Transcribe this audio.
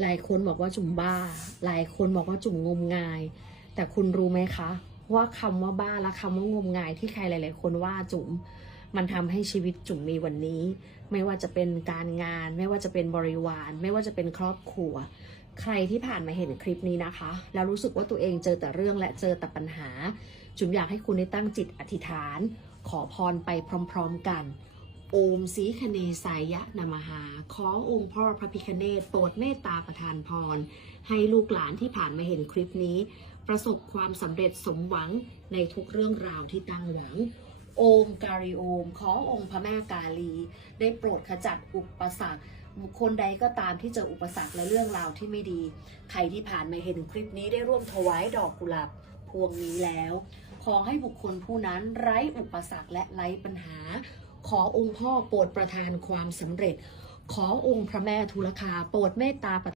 หลายคนบอกว่าจุ๋มบ้า หลายคนบอกว่าจุ๋มงมงาย แต่คุณรู้ไหมคะ ว่าคำว่าบ้าและคำว่างมงายที่ใครหลาย ๆ คนว่าจุ๋มมันทำให้ชีวิตจุ๋มมีวันนี้ ไม่ว่าจะเป็นการงาน ไม่ว่าจะเป็นบริวาร ไม่ว่าจะเป็นครอบครัว ใครที่ผ่านมาเห็นคลิปนี้นะคะ แล้วรู้สึกว่าตัวเองเจอแต่เรื่องและเจอแต่ปัญหา จุ๋มอยากให้คุณได้ตั้งจิตอธิษฐาน ขอพรไปพร้อม ๆ กัน โอมสีคเนสายะนามหา ขอองค์พ่อพระพิคเนตโปรดเมตตาประทานพร ให้ลูกหลานที่ผ่านมาเห็นคลิปนี้ ประสบความสำเร็จสมหวังในทุกเรื่องราวที่ตั้งหวัง โอมการิโอม ขอองค์พระแม่กาลี ได้โปรดขจัดอุปสรรคบุคคลใดก็ตามที่เจออุปสรรคและเรื่องราวที่ไม่ดี ใครที่ผ่านมาเห็นคลิปนี้ได้ร่วมถวายดอกกุหลาบพวงนี้แล้ว ขอให้บุคคลผู้นั้นไร้อุปสรรคและไร้ปัญหา ขอองค์พ่อโปรดประทานความสำเร็จ ขอองค์พระแม่ทุลคาโปรดเมตตาประ